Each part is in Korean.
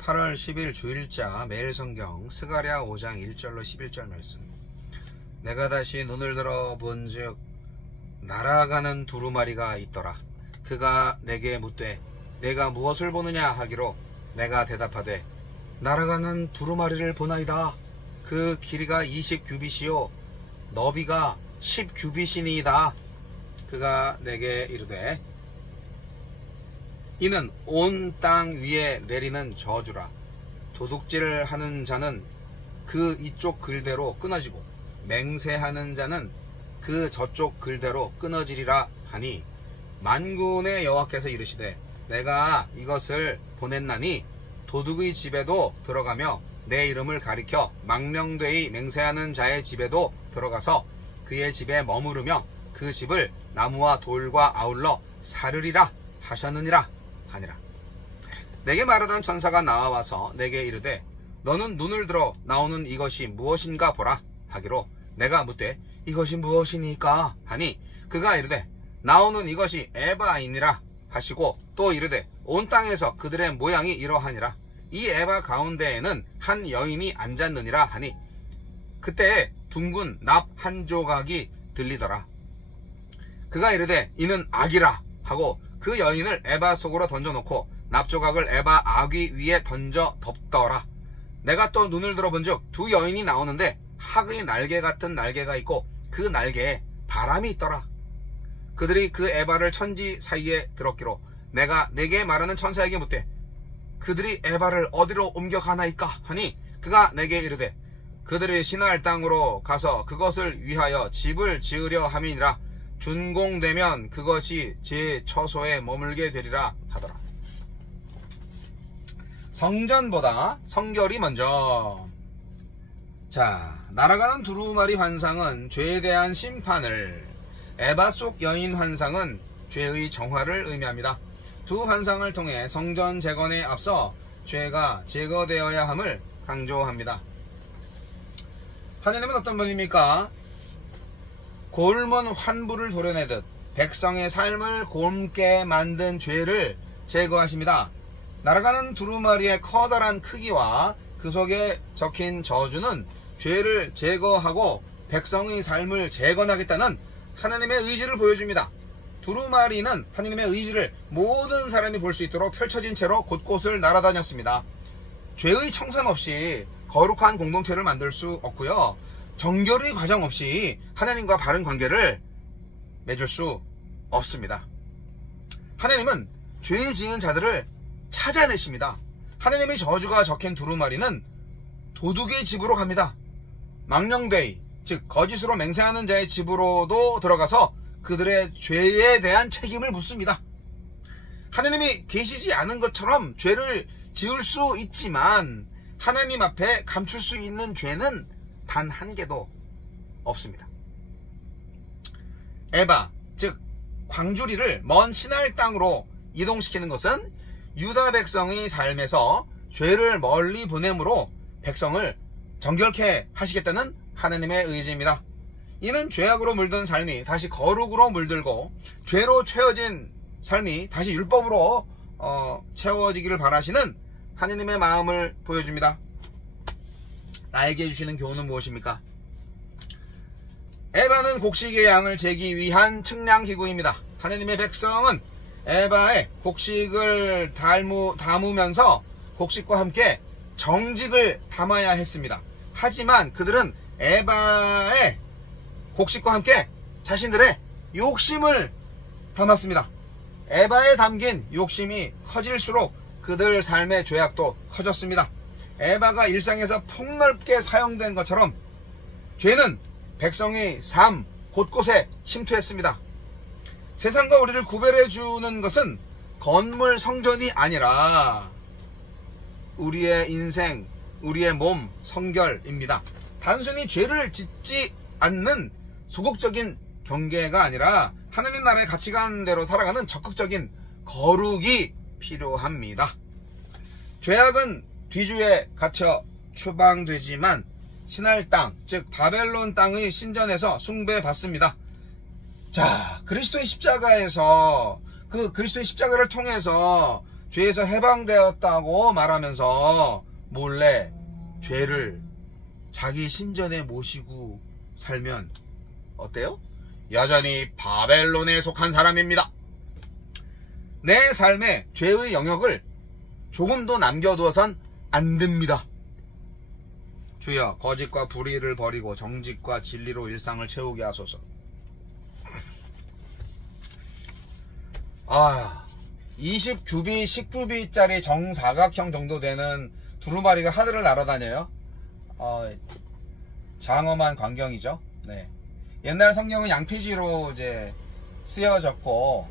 8월 10일 주일자 매일 성경 스가랴 5장 1절로 11절 말씀. 내가 다시 눈을 들어 본즉 날아가는 두루마리가 있더라. 그가 내게 묻되 내가 무엇을 보느냐 하기로 내가 대답하되 날아가는 두루마리를 보나이다. 그 길이가 20규빗이요 너비가 10규빗이니이다. 그가 내게 이르되 이는 온 땅 위에 내리는 저주라. 도둑질을 하는 자는 그 이쪽 글대로 끊어지고 맹세하는 자는 그 저쪽 글대로 끊어지리라 하니 만군의 여호와께서 이르시되 내가 이것을 보냈나니 도둑의 집에도 들어가며 내 이름을 가리켜 망령되이 맹세하는 자의 집에도 들어가서 그의 집에 머무르며 그 집을 나무와 돌과 아울러 사르리라 하셨느니라 하니라. 내게 말하던 천사가 나와와서 내게 이르되 너는 눈을 들어 나오는 이것이 무엇인가 보라 하기로 내가 묻되 이것이 무엇이니까 하니 그가 이르되 나오는 이것이 에바이니라 하시고 또 이르되 온 땅에서 그들의 모양이 이러하니라. 이 에바 가운데에는 한 여인이 앉았느니라 하니 그때 둥근 납 한 조각이 들리더라. 그가 이르되 이는 악이라 하고 그 여인을 에바 속으로 던져놓고 납조각을 에바 아귀 위에 던져 덮더라. 내가 또 눈을 들어본즉 두 여인이 나오는데 학의 날개 같은 날개가 있고 그 날개에 바람이 있더라. 그들이 그 에바를 천지 사이에 들었기로 내가 내게 말하는 천사에게 묻되 그들이 에바를 어디로 옮겨가나이까 하니 그가 내게 이르되 그들이 시날 땅으로 가서 그것을 위하여 집을 지으려 함이니라. 준공되면 그것이 제 처소에 머물게 되리라 하더라. 성전보다 성결이 먼저. 자, 날아가는 두루마리 환상은 죄에 대한 심판을, 에바 속 여인 환상은 죄의 정화를 의미합니다. 두 환상을 통해 성전 재건에 앞서 죄가 제거되어야 함을 강조합니다. 하나님은 어떤 분입니까? 골문 환부를 도려내듯 백성의 삶을 곪게 만든 죄를 제거하십니다. 날아가는 두루마리의 커다란 크기와 그 속에 적힌 저주는 죄를 제거하고 백성의 삶을 재건하겠다는 하나님의 의지를 보여줍니다. 두루마리는 하나님의 의지를 모든 사람이 볼 수 있도록 펼쳐진 채로 곳곳을 날아다녔습니다. 죄의 청산 없이 거룩한 공동체를 만들 수 없고요. 정결의 과정 없이 하나님과 바른 관계를 맺을 수 없습니다. 하나님은 죄 지은 자들을 찾아내십니다. 하나님의 저주가 적힌 두루마리는 도둑의 집으로 갑니다. 망령되이, 즉 거짓으로 맹세하는 자의 집으로도 들어가서 그들의 죄에 대한 책임을 묻습니다. 하나님이 계시지 않은 것처럼 죄를 지을 수 있지만 하나님 앞에 감출 수 있는 죄는 단 한 개도 없습니다. 에바, 즉 광주리를 먼 시날 땅으로 이동시키는 것은 유다 백성의 삶에서 죄를 멀리 보내므로 백성을 정결케 하시겠다는 하나님의 의지입니다. 이는 죄악으로 물든 삶이 다시 거룩으로 물들고 죄로 채워진 삶이 다시 율법으로 채워지기를 바라시는 하나님의 마음을 보여줍니다. 나에게 주시는 교훈은 무엇입니까? 에바는 곡식의 양을 재기 위한 측량기구입니다. 하나님의 백성은 에바의 곡식을 담으면서 곡식과 함께 정직을 담아야 했습니다. 하지만 그들은 에바의 곡식과 함께 자신들의 욕심을 담았습니다. 에바에 담긴 욕심이 커질수록 그들 삶의 죄악도 커졌습니다. 에바가 일상에서 폭넓게 사용된 것처럼 죄는 백성의 삶 곳곳에 침투했습니다. 세상과 우리를 구별해 주는 것은 건물 성전이 아니라 우리의 인생, 우리의 몸 성결입니다. 단순히 죄를 짓지 않는 소극적인 경계가 아니라 하나님 나라의 가치관대로 살아가는 적극적인 거룩이 필요합니다. 죄악은 뒤주에 갇혀 추방되지만 신할 땅, 즉 바벨론 땅의 신전에서 숭배받습니다. 자, 그리스도의 십자가에서 그 그리스도의 십자가를 통해서 죄에서 해방되었다고 말하면서 몰래 죄를 자기 신전에 모시고 살면 어때요? 여전히 바벨론에 속한 사람입니다. 내 삶에 죄의 영역을 조금도 남겨두어선 안 됩니다. 주여, 거짓과 불의를 버리고 정직과 진리로 일상을 채우게 하소서. 20규비, 10규비짜리 정사각형 정도 되는 두루마리가 하늘을 날아다녀요. 장엄한 광경이죠. 네. 옛날 성경은 양피지로 이제 쓰여졌고,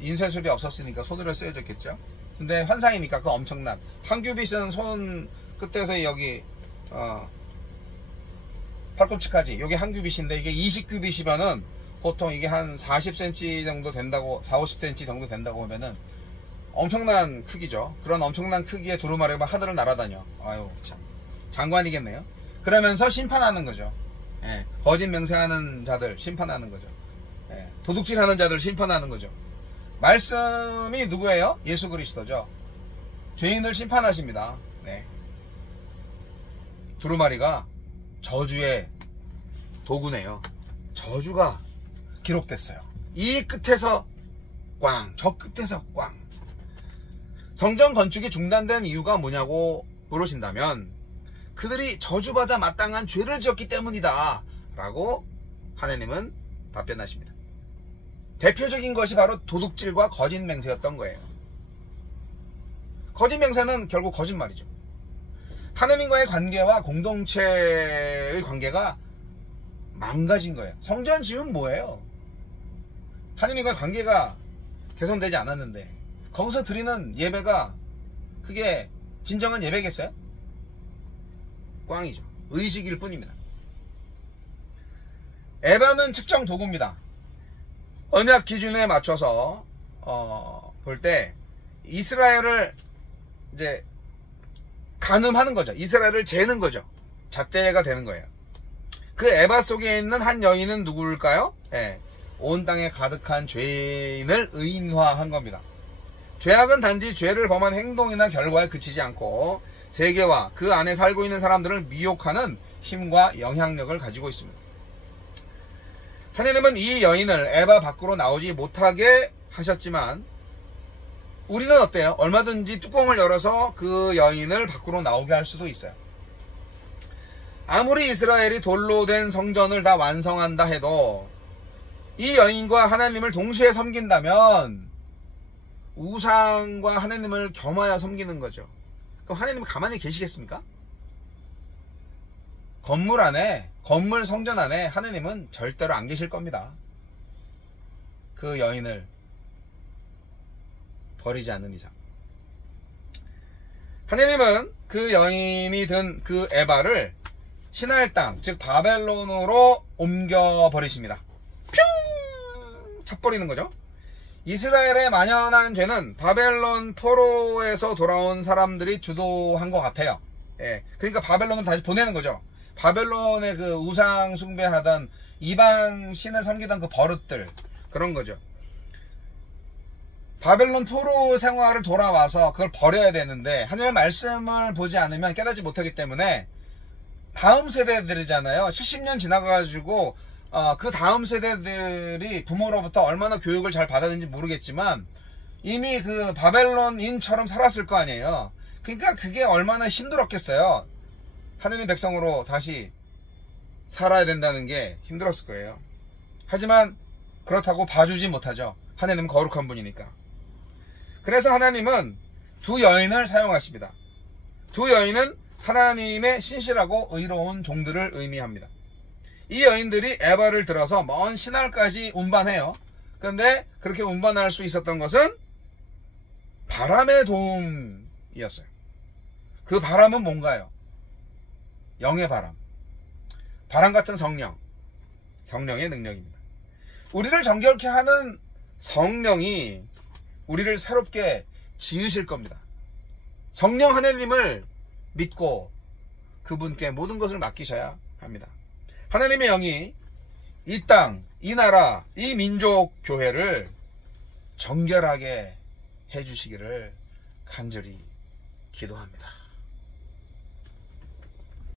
인쇄술이 없었으니까 손으로 쓰여졌겠죠. 근데 환상이니까 그 엄청난, 한 규빗은 손 끝에서 여기, 팔꿈치까지, 여기 한 규빗인데, 이게 20규빗이면은 보통 이게 한 40cm 정도 된다고, 40-50cm 정도 된다고 하면은 엄청난 크기죠. 그런 엄청난 크기의 두루마리가 하늘을 날아다녀. 아유, 참. 장관이겠네요. 그러면서 심판하는 거죠. 예, 거짓 맹세하는 자들 심판하는 거죠. 예, 도둑질하는 자들 심판하는 거죠. 말씀이 누구예요? 예수 그리스도죠. 죄인을 심판하십니다. 네. 두루마리가 저주의 도구네요. 저주가 기록됐어요. 이 끝에서 꽝, 저 끝에서 꽝. 성전 건축이 중단된 이유가 뭐냐고 물으신다면 그들이 저주받아 마땅한 죄를 지었기 때문이다 라고 하나님은 답변하십니다. 대표적인 것이 바로 도둑질과 거짓 맹세였던 거예요. 거짓 맹세는 결국 거짓말이죠. 하나님과의 관계와 공동체의 관계가 망가진 거예요. 성전 지은 뭐예요? 하나님과의 관계가 개선되지 않았는데 거기서 드리는 예배가 그게 진정한 예배겠어요? 꽝이죠. 의식일 뿐입니다. 에바는 측정 도구입니다. 언약 기준에 맞춰서 볼 때 이스라엘을 이제 가늠하는 거죠. 이스라엘을 재는 거죠. 잣대가 되는 거예요. 그 에바 속에 있는 한 여인은 누구일까요? 네, 온 땅에 가득한 죄인을 의인화한 겁니다. 죄악은 단지 죄를 범한 행동이나 결과에 그치지 않고 세계와 그 안에 살고 있는 사람들을 미혹하는 힘과 영향력을 가지고 있습니다. 하나님은 이 여인을 에바 밖으로 나오지 못하게 하셨지만 우리는 어때요? 얼마든지 뚜껑을 열어서 그 여인을 밖으로 나오게 할 수도 있어요. 아무리 이스라엘이 돌로 된 성전을 다 완성한다 해도 이 여인과 하나님을 동시에 섬긴다면 우상과 하나님을 겸하여 섬기는 거죠. 그럼 하나님은 가만히 계시겠습니까? 건물 안에, 건물 성전 안에 하나님은 절대로 안 계실 겁니다. 그 여인을 버리지 않는 이상. 하나님은 그 여인이 든 그 에바를 신할 땅, 즉 바벨론으로 옮겨버리십니다. 뿅! 차버리는 거죠. 이스라엘의 만연한 죄는 바벨론 포로에서 돌아온 사람들이 주도한 것 같아요. 예, 그러니까 바벨론을 다시 보내는 거죠. 바벨론의 그 우상 숭배하던 이방 신을 섬기던 그 버릇들, 그런 거죠. 바벨론 포로 생활을 돌아와서 그걸 버려야 되는데 하나님의 말씀을 보지 않으면 깨닫지 못하기 때문에 다음 세대들이잖아요. 70년 지나가가지고 그 다음 세대들이 부모로부터 얼마나 교육을 잘 받았는지 모르겠지만 이미 그 바벨론인처럼 살았을 거 아니에요. 그러니까 그게 얼마나 힘들었겠어요. 하느님 백성으로 다시 살아야 된다는 게 힘들었을 거예요. 하지만 그렇다고 봐주지 못하죠. 하느님은 거룩한 분이니까. 그래서 하나님은 두 여인을 사용하십니다. 두 여인은 하나님의 신실하고 의로운 종들을 의미합니다. 이 여인들이 에바를 들어서 먼 신할까지 운반해요. 그런데 그렇게 운반할 수 있었던 것은 바람의 도움이었어요. 그 바람은 뭔가요? 영의 바람. 바람 같은 성령. 성령의 능력입니다. 우리를 정결케 하는 성령이 우리를 새롭게 지으실 겁니다. 성령 하나님을 믿고 그분께 모든 것을 맡기셔야 합니다. 하나님의 영이 이 땅, 이 나라, 이 민족 교회를 정결하게 해주시기를 간절히 기도합니다.